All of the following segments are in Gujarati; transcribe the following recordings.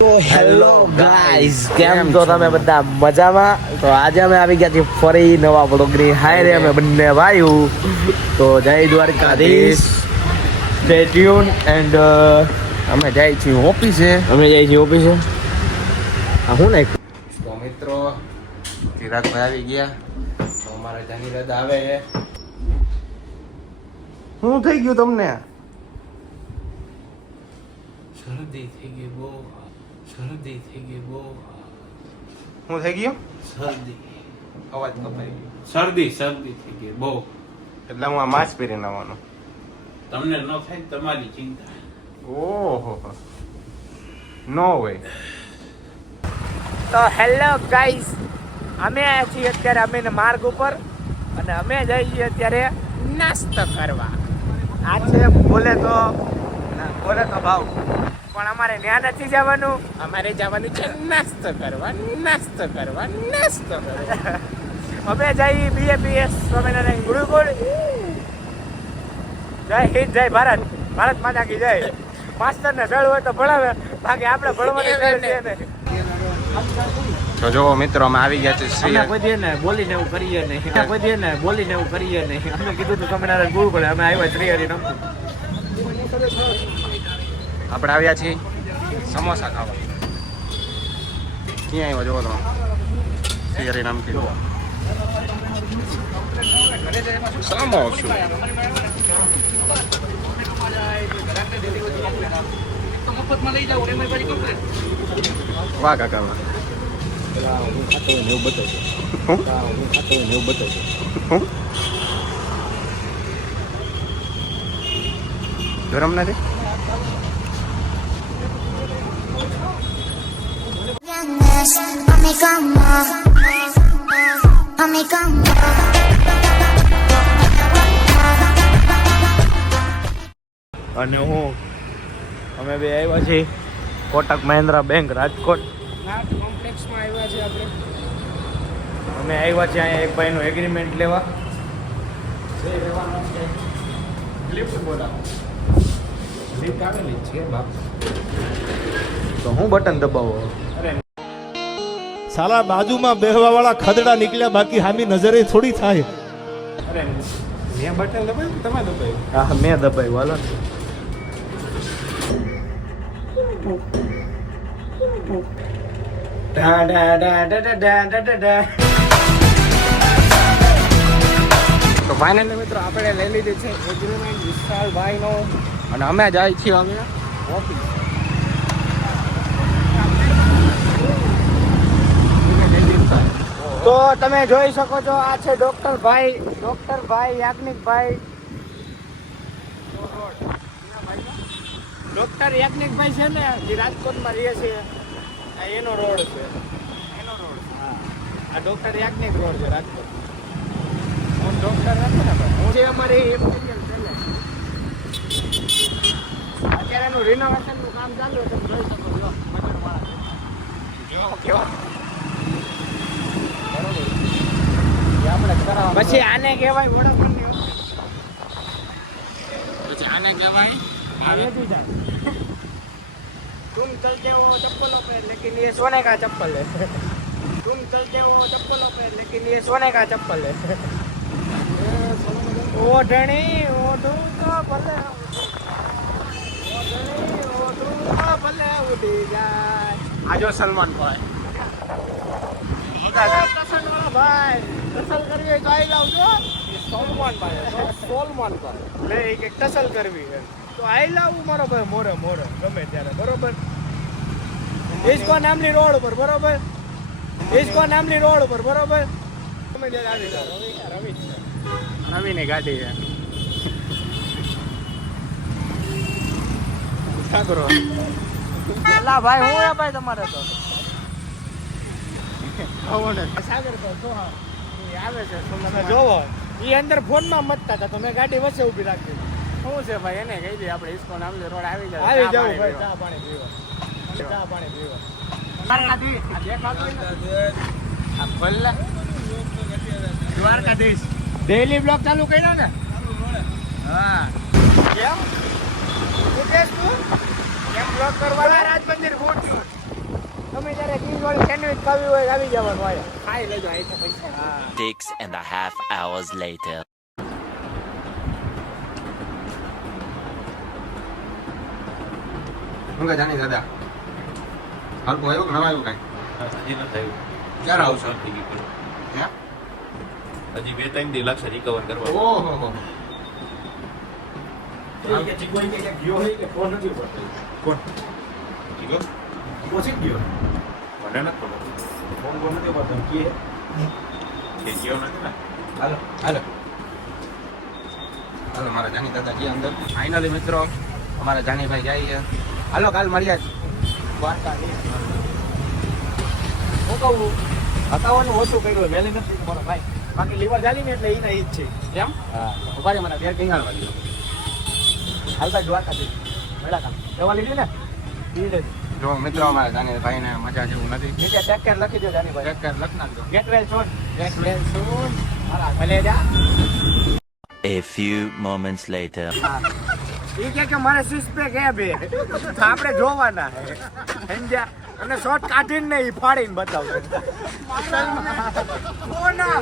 તો હેલો ગાઈસ, કેમ છો તમે બધા? મજામાં? તો આજે અમે આવી ગયા છીએ ફરી નવા બ્લોગની હાયરે અમે બંને ભાઈઓ. તો જય દ્વારકાધીશ, સ્ટે ટ્યુન એન્ડ અમે જાય છીએ ઓફિસે. અમે જઈએ છીએ ઓફિસે. હા હું નહીં તો મિત્રો ચિરાગભાઈ આવી ગયા. તો અમારે જાની રદ આવે છે. શું થઈ ગયું તમને? શરદી થઈ ગઈ બહુ. શરદી થઈ ગઈ બહુ. શું થઈ ગયું? શરદી અવાજ કપાઈ ગયો. શરદી થઈ ગઈ બહુ. એટલે હું આ માસ્ક પહેરીને આવવાનો. તમને ન થાય તમારી ચિંતા. ઓહો, નો હોય. તો હેલો ગાઈસ, અમે આવ્યા છીએ અત્યારે અમે માર્ગ ઉપર અને અમે જઈએ છીએ અત્યારે નાસ્તો કરવા. આ છે બોલે તો ભાવ, પણ અમારે ત્યાં નથી જવાનું. અમારે જવાનું છે નાસ્તો કરવા. અમે જઈએ BAPS સ્વામિનારાયણ ગુરુકુળ. જય હિન્દ, જય ભારત, ભારત માતા કી જય. માસ્તરને જળ હોય તો ભણાવે, બાકી આપણે ભણવાની જળ છે ને. તો જો મિત્રો અમે આવી ગયા છે શ્રી. અમે કોઈ દે બોલીને એવું કરીએ નહીં. અમે કીધું તું સ્વામિનારાયણ ગુરુકુળ, અમે આવ્યા શ્રી હરિ નામ. આપણે આવ્યા છીએ સમોસા ખાવા. ક્યાં આવ્યા જોવો તમે? શ્રી હરિ નામ કીધું સમોસું. વાહ કાકા વાહ. ગરમ નથી? અને અમે બે આવ્યા છીએ કોટક મહિન્દ્રા બેંક રાજકોટ કોમ્પ્લેક્સમાં આવ્યા છે આપણે. અમે આવ્યા છીએ અહીંયા એક ભાઈનું એગ્રીમેન્ટ લેવા. લિફ્ટ બોલાવો. લિફ્ટ આવેલી જ છે બાપ. તો હું બટન દબાવો. અરે સાલા બાજુમાં બેહવા વાળા ખદડા નીકળ્યા, બાકી હામી નજરે થોડી થાય. અરે મેં બટન દબાવ્યું કે તમે દબાવ્યું? હા મેં દબાવ્યું. હાલો તો ફાઇનલી મિત્રો આપણે લઈ લીધી છે એગ્રીમેન્ટ વિશાલભાઈનો અને અમે જાય છીએ હવે ઓફિસ. તો તમે જોઈ શકો છો, આ છે ડોક્ટર ભાઈ યાજ્ઞિકભાઈ. ડોક્ટર યાજ્ઞિકભાઈ છે ને, જે રાજકોટમાં રહે છે, આ એનો રોડ છે. હા, આ ડોક્ટર યાજ્ઞિક રોડ છે રાજકોટ. હું ડોક્ટર નથી ને ભાઈ, હું છે અમારી એમ્પિરિયલ પેલેસ. અત્યારે એનું રિનોવેશનનું કામ ચાલુ છે, તમે જોઈ શકો છો. કેવા પછી આને કહેવાય વડાપ્રધાનની ઓફિસ. પછી આને કહેવાય આ વેચી જાય. तुम चलते हो चप्पलों पे लेकिन ये सोने का चप्पल है. तुम चलते हो चप्पलों पे लेकिन ये सोने का चप्पल है. ओढ़नी ओढ़ूं तो भले उड़ी જાય. આજો સલમાન ભાઈ. ટસલ વાળા ભાઈ, ટસલ કરવી હોય તો આઈ લાવજો. સોલમાન ભાઈ લે એક ટસલ કરવી છે તો આઈ લાવું મારો ભાઈ. મોરે ગમે ત્યારે બરોબર. ઇસ્કો નામની રોડ ઉપર બરોબર. ગમે ત્યારે આવી જાવ. રવિની ગાડી છે. સાગરો લા ભાઈ હું એ ભાઈ તમારે તો સાગર તો જો હા આવે છે. તમે જોવો એ અંદર ફોનમાં મતતા હતા તો મેં ગાડી વચ્ચે ઊભી રાખી. શું છે ભાઈ? એને કહી દે આપણે ઇસ્કો નામની રોડ આવી જાય. આવી જાવ ભાઈ, ચા પાણી પીવા. દ્વારકાધીશ ડેઈલી બ્લોગ ચાલુ કર્યો ને? હા. કેમ? તું કેમ બ્લોગ કરવા રાજ મંદિર ફૂટ ચીઝ વાળી સેન્ડવિચ ખાવી હોય આવી જવાનું હોય ખાઈ લેજો અહીં પૈસા. હા 6.5 hours later. હું કે જાની દાદા હાલ આવ્યો કે નવા આવ્યું કાંઈ હજી ન થયું. ક્યારે આવશે? થઈ ગઈ પૂરું. હે હજી 2-3 દી લાગશે રિકવર કરવા. ઓહો હો ઠીક હો? મને નથી ખબર. થઈ ગયો નથી ને. હાલો હાલો હાલો મારા જાની દાદા ગયા અંદર ફાઇનલી મિત્રો અમારા જાનીભાઈ જાય છે હાલો કાલ મળીએ હું કહું હતાવાનું ઓછું કર્યું વહેલી નથી મારો ભાઈ બાકી લીવર ચાલી ને એટલે એના ઈ જ છે કેમ ઉભા રે મારા બેર કઈ હાલ વાળી હાલતા દ્વારકા જઈ મેળા કામ દવા લીધી ને ઈ લે જો મિત્રો અમારા જાનીભાઈ ને મજા જેવું નથી નીચે ટેક કેર લખી દો જાની ભાઈ એક લખ નાખજો ગેટ વેલ સોન મારા ભલે જા A few moments later. એ કે મારે સિક્સ પેક હે બે તો આપણે જોવાના હે સમજ્યા અને શોર્ટ કાઢીને ને ઈ ફાડીને બતાવજો કોના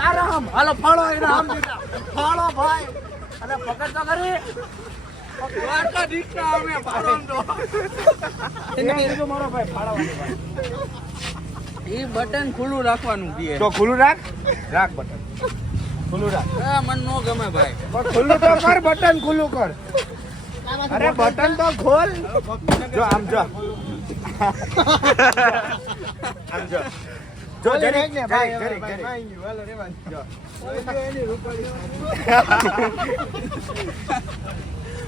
તારા આમ હાલો ફાળો એના આમ દીધા ફાળો ભાઈ અને પકડ તો કરી દ્વારકા દીકરા અમે ફાળો દો એને કીધું મારો ભાઈ ફાળવાની વાત એ બટન ખુલ્લું રાખવાનું કહે. તો ખુલ્લું રાખ બટન ખુલ્લું રાખ મન નો ગમે ભાઈ. પણ ખુલ્લું તો કર બટન ખુલ્લું કર અરે બટન તો ખોલ જો આમ જો આમ જો જો જરીક ને ભાઈ જરીક જો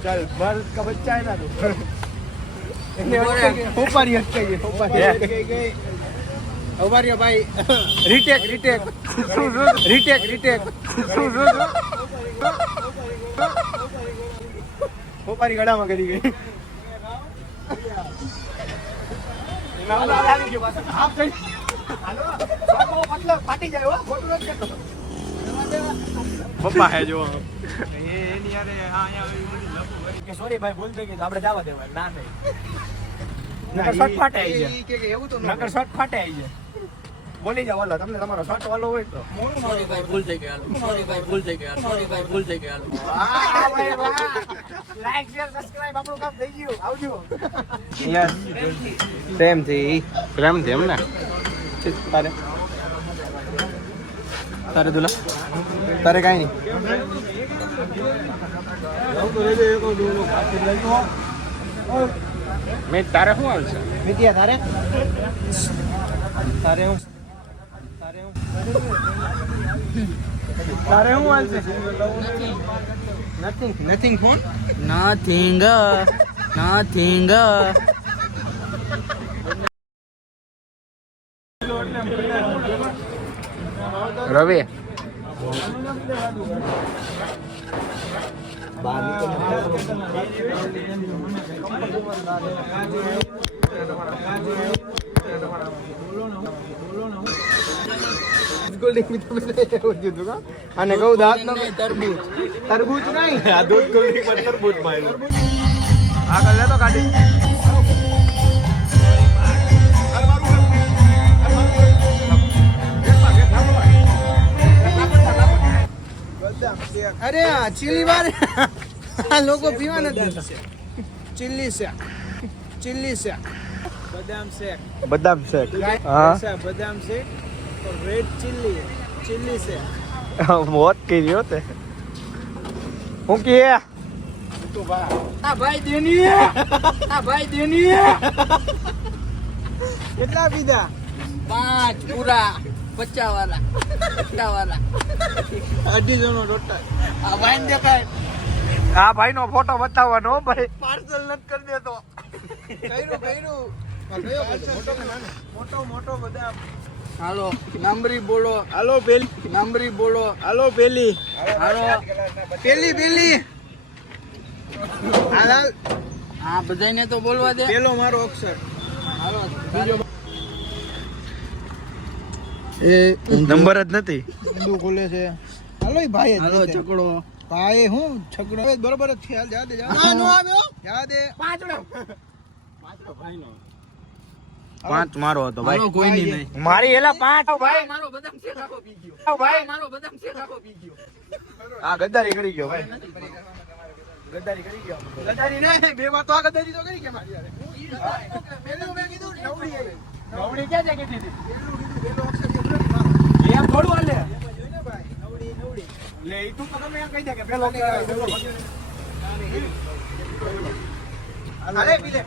चल मर्द का बच्चा है ना तू ऊपर ही हट गई ऊपर ही भाई रिटेक ऊपर ही गड़ा में करी गई आप कहीं मतलब फाटी जाए वो फोटो रख के પપ્પા હે જો એની યારે કે સોરી ભાઈ ભૂલ થઈ ગઈ તો આપણે જવા દેવા ના નહીં નકર શોટ ફાટે આવી જાય કે એવું તો નકર શોટ ફાટે આવી જાય બોલી જાવ વાલો તમને તમારો શોટ વાલો હોય તો સોરી ભાઈ ભૂલ થઈ ગઈ. સોરી ભાઈ ભૂલ થઈ ગઈ. સોરી ભાઈ ભૂલ થઈ ગઈ. વાહ ભાઈ વાહ લાઈક શેર સબસ્ક્રાઇબ આપણું કામ થઈ ગયું આવજો યસ પ્રેમથી એમ ને તારે તારે દુલા તારે કાઈ નહીં મેં તારે શું આવશે મિતિયા તારે તારે હું હાલશે નથિંગ ફોન Nothing. રવિ અને કહું દાંત નો તરબૂચ. તરબૂચ નહીં આ દૂધ કોલ્ડ પર તરબૂચ માર્યું આગળ લેતો ગાડી અરે આ ચીલી વાર આ લોકો પીવા નથી ચીલી શેક બદામ શેક હા બદામ શેક રેડ ચીલી શેક મોત કર્યો તે હું કે આ ભાઈ દેની. કેટલા પીધા 5 પૂરા 50 વાળા. અઢીસો નો ટોટલ આ ભાઈ દેખાય. આ ભાઈ નો ફોટો બતાવવાનો ભાઈ પાર્સલ નથી કરી દેતો મોટો બધા હાલો નંબરી બોલો. હાલો પેલી નંબરી બોલો. હાલો પેલી હાલો પેલી હાલ હા બધાને તો બોલવા દે. પેલો મારો અક્ષર હાલો બીજો એ નંબર જ નથી હિન્દુ ખોલે છે હાલો એ ભાઈ હાલો ચકડો. ભાઈ હું છકડો બરોબર જ છે હાલ જા દે જા નો આવ્યો જા દે પાંચડો ભાઈ નો પાંચ મારો હતો ભાઈ કોઈ નહીં મારી એલા 5 ભાઈ મારો બદામ શેક આખો પી ગયો ભાઈ મારો બદામ શેક આખો પી ગયો આ ગદ્દારી કરી ગયો ભાઈ ગદ્દારી કરી ગયો ગદારી ને બે વાર તો આ ગદારી તો કરી કે મારી યાર મેં કીધું નવડી ક્યાં છે કીધી હતી એમ થોડું હાલે લે ઈ તું તો તમે એમ કહી દે કે પેલો કે અરે પી લે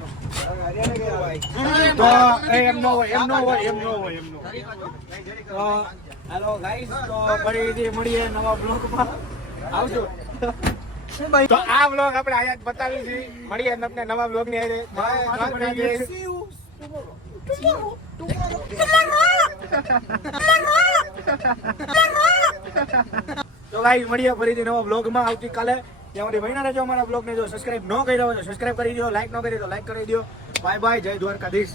તો એમ નો હોય તો હેલો ગાઈસ તો ફરીથી મળીએ નવા બ્લોગમાં આવજો તો આ બ્લોગ આપણે આયા જ બતાવી છે મળીએ તમને નવા બ્લોગ ની હારે તો ગાઈસ મળીએ ફરીથી નવા બ્લોગમાં આવતીકાલે ત્યાં સુધી બન્યા રહેજો અમારા બ્લોગને જો સબસ્ક્રાઇબ ન કર્યો હોય તો સબસ્ક્રાઇબ કરી દો લાઈક ન કરી તો લાઈક કરી દો બાય બાય જય દ્વારકાધીશ